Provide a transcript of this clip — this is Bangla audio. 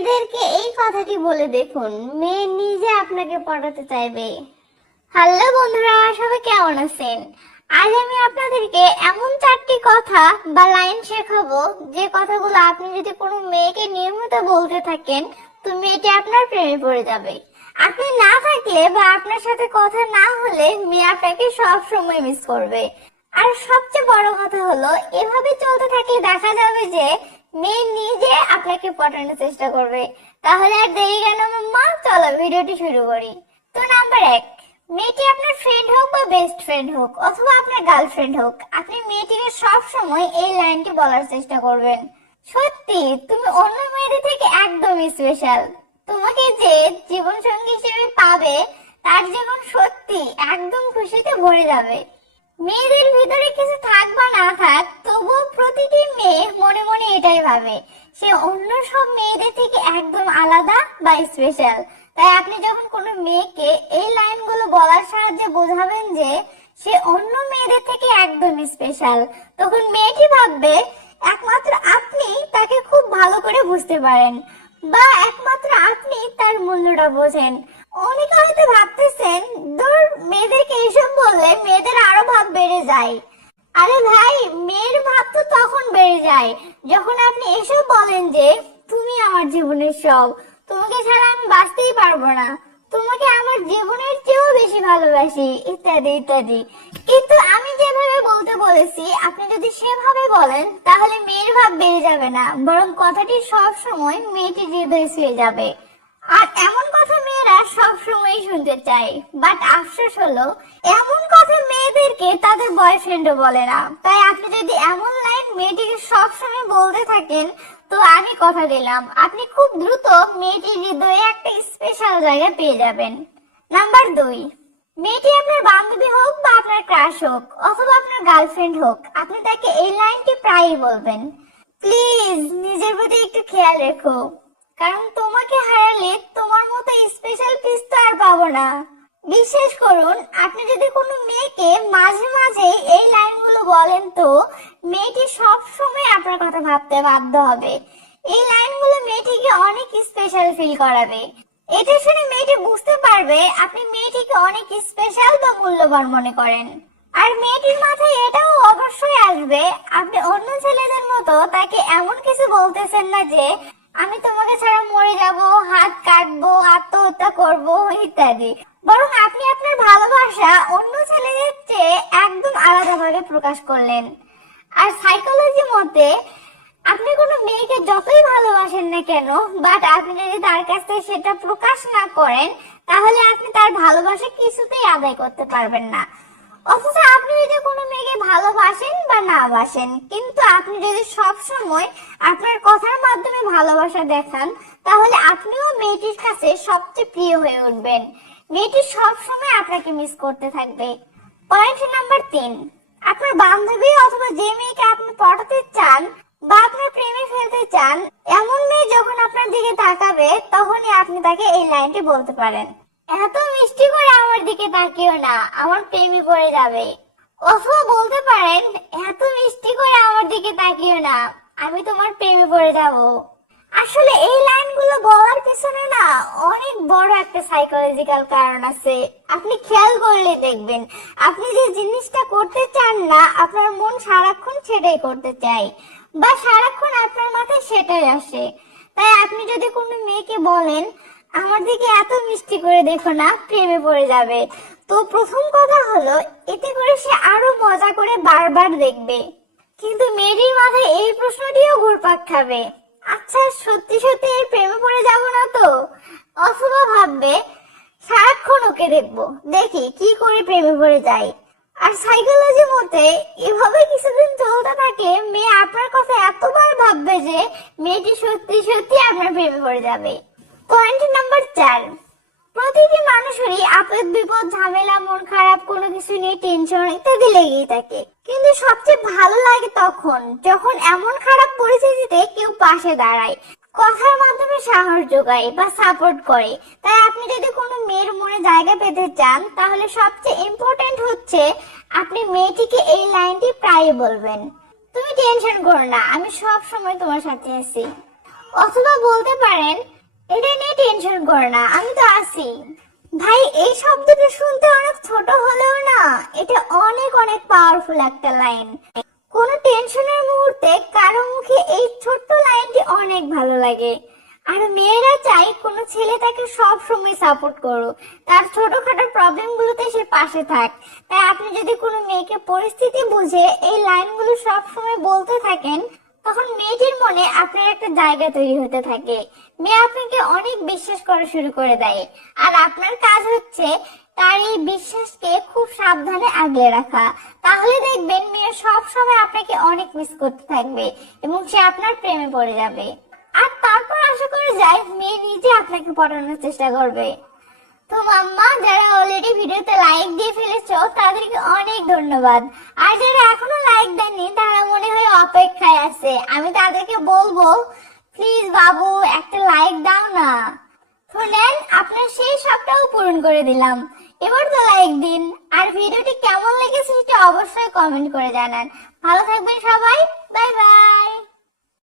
মেয়েদেরকে এই কথাটি বলে দেখুন। মেয়ে নিজে আপনাকে পটাতে চাইবে। হ্যালো বন্ধুরা, সবাই কেমন আছেন? আজ আমি আপনাদেরকে এমন চারটি কথা বা লাইন শেখাবো, যে কথাগুলো আপনি যদি কোনো মেয়েকে নিয়মিত বলতে থাকেন, তো মেয়েটি আপনার প্রেমে পড়ে যাবে। আপনি না থাকলে বা আপনার সাথে কথা না হলে মেয়ে আপনাকে সব সময় মিস করবে। আর সবচেয়ে বড় কথা হলো, এভাবে চলতে থাকলে দেখা যাবে যে মেয়ে নিজে আপনাকে পটানোর চেষ্টা করবে। তাহলে আর দেরি কেন মা চলো ভিডিওটি শুরু করি। তো নাম্বার এক, মেয়েটি আপনার ফ্রেন্ড হোক বা বেস্ট ফ্রেন্ড হোক, অথবা আপনার গার্লফ্রেন্ড হোক, আপনি মেয়েটিকে সব সময় এই লাইনটি বলার চেষ্টা করবেন। সত্যি, তুমি অন্য মেয়েদের থেকে একদম স্পেশাল তোমাকে যে জীবন সঙ্গী হিসেবে পাবে, তার জীবন সত্যি একদম খুশিতে ভরে যাবে। মেয়েদের ভিতরে কিছু থাক বা না থাক, তবুও প্রতিটি মেয়ে মনে মনে এটাই ভাবে সে অন্য সব মেয়েদের থেকে একদম আলাদা বা স্পেশাল তাই আপনি যখন কোনো মেয়েকে এই লাইনগুলো বলার সাহায্যে বোঝাবেন যে সে অন্য মেয়েদের থেকে একদম স্পেশাল তখন মেয়েটি ভাববে, একমাত্র আপনি তাকে খুব ভালো করে বুঝতে পারেন বা একমাত্র আপনি তার মূল্যটা বোঝেন। অনেকে হয়তো ভাবতেছেন দূর মেয়েদেরকে এসব বললে মেয়েদের আরও ভাব বেড়ে যায়। আরে ভাই, মেয়ের ভাব তো তখন বেড়ে যায়। যখন আপনি এসব বলেন যে, তুমি আমার জীবনের সব, তোমাকে ছাড়া আমি বাঁচতেই পারব না, তোমাকে আমার জীবনের চেয়েও বেশি ভালোবাসি, ইত্যাদি ইত্যাদি। কিন্তু আমি যেভাবে বলতে বলেছি, আপনি যদি সেভাবে বলেন, তাহলে মেয়ের ভাব বেড়ে যাবে না, বরং কথাটি সব সময় মেয়েটির হৃদয়ে যাবে। আর এমন কথা মেয়েরা সব সময় শুনতে চায়। বাট আফসোস হলো, এমন কথা মেয়েদেরকে তাদের বয়ফ্রেন্ডও বলে না। তাই আপনি যদি এমন লাইন মেয়েটিকে বলতে থাকেন, তো আমি কথা দিলাম। আপনি খুব দ্রুত মেয়েটির হৃদয়ে একটা স্পেশাল জায়গা পেয়ে যাবেন। নাম্বার দুই, মেয়েটি আপনার বান্ধবী হোক বা আপনার ক্রাশ হোক, অথবা আপনার গার্লফ্রেন্ড হোক, আপনি তাকে এই লাইনটি প্রায়ই বলবেন। প্লিজ নিজের প্রতি একটু খেয়াল রেখো। কারণ তোমাকে হারালে তোমার মতো স্পেশাল পিস তো আর পাবো না। বিশ্বাস করুন, আপনি যদি কোনো মেয়েকে মাঝে মাঝে এই লাইনগুলো বলেন তো, মেয়েটি সব সময় আপনার কথা ভাবতে বাধ্য হবে। এই লাইনগুলো মেয়েটিকে অনেক স্পেশাল ফিল করাবে। এটা শুনে মেয়েটি বুঝতে পারবে আপনি মেয়েটিকে অনেক স্পেশাল বা মূল্যবান মনে করেন। আর মেয়েটির মাথায় এটাও অবশ্যই আসবে, আপনি অন্য ছেলেদের মতো তাকে এমন কিছু বলতেছেন না যে আমি তোমাকে ছাড়া মরে যাব, হাত কাটবো, আত্মহত্যা করব ইত্যাদি। বরং আপনি আপনার ভালোবাসা অন্য ছেলেদের চেয়ে একদম আলাদাভাবে প্রকাশ করলেন। আর সাইকোলজি মতে, আপনি কোনো মেয়েকে যতই ভালোবাসেন না কেন বাট আপনি যদি তার কাছ থেকে সেটা প্রকাশ না করেন, তাহলে আপনি তার ভালোবাসা কিছুতেই আদায় করতে পারবেন না। অথচ আপনি যদি কোনো মেয়েকে ভালোবাসেন বা না বাসেন, কিন্তু আপনি যদি সব সময় আপনার কথার মাধ্যমে ভালোবাসা দেখান, তাহলে আপনিও মেয়েটির কাছে সবচেয়ে প্রিয় হয়ে উঠবেন। মেয়েটি সব সময় আপনাকে মিস করতে থাকবে। পয়েন্ট নাম্বার তিন, আপনার বান্ধবী অথবা যে মেয়েকে আপনি পটাতে চান বা আপনার প্রেমে ফেলতে চান, এমন মেয়ে যখন আপনার দিকে তাকাবে, তখনই আপনি তাকে এই লাইনটি বলতে পারেন। এত মিষ্টি করে আমার দিকে তাকিও না, আমার প্রেমে পড়ে যাবে। অথবা বলতে পারেন, এত মিষ্টি করে আমার দিকে তাকিও না, আমি তোমার প্রেমে পড়ে যাব। আসলে এই লাইনগুলো বলার পিছনে না অনেক বড় একটা সাইকোলজিক্যাল কারণ আছে। আপনি খেয়াল করলে দেখবেন, আপনি যে জিনিসটা করতে চান না, আপনার মন সারাক্ষণ সেটাই করতে চায়, বা সারাক্ষণ আপনার মাথায় সেটাই আসে। তাই আপনি যদি কোনো মেয়েকে বলেন আমার দিকে এত মিষ্টি করে দেখো না, প্রেমে পড়ে যাবে। তো প্রথম কথা হলো, এতে করে সে আরও মজা করে বারবার দেখবে। কিন্তু মেয়েটির মাথায় এই প্রশ্নটিও ঘুরপাক খাবে। আচ্ছা সত্যি সত্যি এর প্রেমে পড়ে যাব না তো? অথবা ভাববে, সারাক্ষণ ওকে দেখব। দেখি কি করে প্রেমে পড়ে যায় আর সাইকোলজি মতে, এভাবে কিছুদিন চলতে থাকে, মেয়ে আপনার কথা এতবার ভাববে যে, মেয়েটি সত্যি সত্যি আপনার প্রেমে পড়ে যাবে। পয়েন্ট নাম্বার চার প্রতিটি মানুষেরই আপদ, বিপদ, ঝামেলা, মন খারাপ, কোনো কিছু নিয়ে টেনশন ইত্যাদি লেগেই থাকে। কিন্তু সবচেয়ে ভালো লাগে তখন যখন এমন খারাপ পরিস্থিতিতে কেউ পাশে দাঁড়ায়, কথার মাধ্যমে সাহস যোগায় বা সাপোর্ট করে। তাই আপনি যদি কোনো মেয়ের মনে জায়গা পেতে চান, তাহলে সবচেয়ে ইম্পর্টেন্ট হচ্ছে আপনি মেয়েটিকে এই লাইনটি প্রায় বলবেন। তুমি টেনশন করো না, আমি সব সময় তোমার সাথে আছি। অথবা বলতে পারেন এটা নিয়ে টেনশন করো না, আমি তো আছি। ভাই, এই শব্দটা শুনতে অনেক ছোট হলেও না, এটা অনেক অনেক পাওয়ারফুল একটা লাইন কোনো টেনশনের মুহূর্তে কারও মুখে এই ছোট্ট লাইনটি অনেক ভালো লাগে। আর মেয়েরা চাই কোনো ছেলে তাকে সব সময় সাপোর্ট করুক। তার ছোটখাটো প্রবলেম গুলোতে সে পাশে থাক। তাই আপনি যদি কোনো মেয়েকে পরিস্থিতি বুঝে এই লাইনগুলো সব সময় বলতে থাকেন, তখন মেয়েটির মনে আপনার একটা জায়গা তৈরি হতে থাকে। মেয়ে আপনাকে অনেক বিশ্বাস করা শুরু করে দেয়। আর আপনার কাজ হচ্ছে তার এই বিশ্বাসকে খুব সাবধানে আগলে রাখা। তাহলে দেখবেন মেয়ে সব সময় আপনাকে অনেক মিস করতে থাকবে এবং সে আপনার প্রেমে পড়ে যাবে। আর তারপর আশা করা যায় মেয়ে নিজে আপনাকে পটানোর চেষ্টা করবে। তো মাম্মা, যারা অলরেডি ভিডিওতে লাইক দিয়ে ফেলেছো, তাদেরকে অনেক ধন্যবাদ। আর যারা এখনও লাইক দেননি, তারা মনে হয় অপেক্ষায় আছে। আমি তাদেরকে বলব প্লিজ বাবু, একটা লাইক দাও না। শুনেন, আপনার সেই সবটাও পূরণ করে দিলাম। এবার তো লাইক দিন। আর ভিডিওটি কেমন লেগেছে সেটা অবশ্যই কমেন্ট করে জানান। ভালো থাকবেন সবাই। Bye bye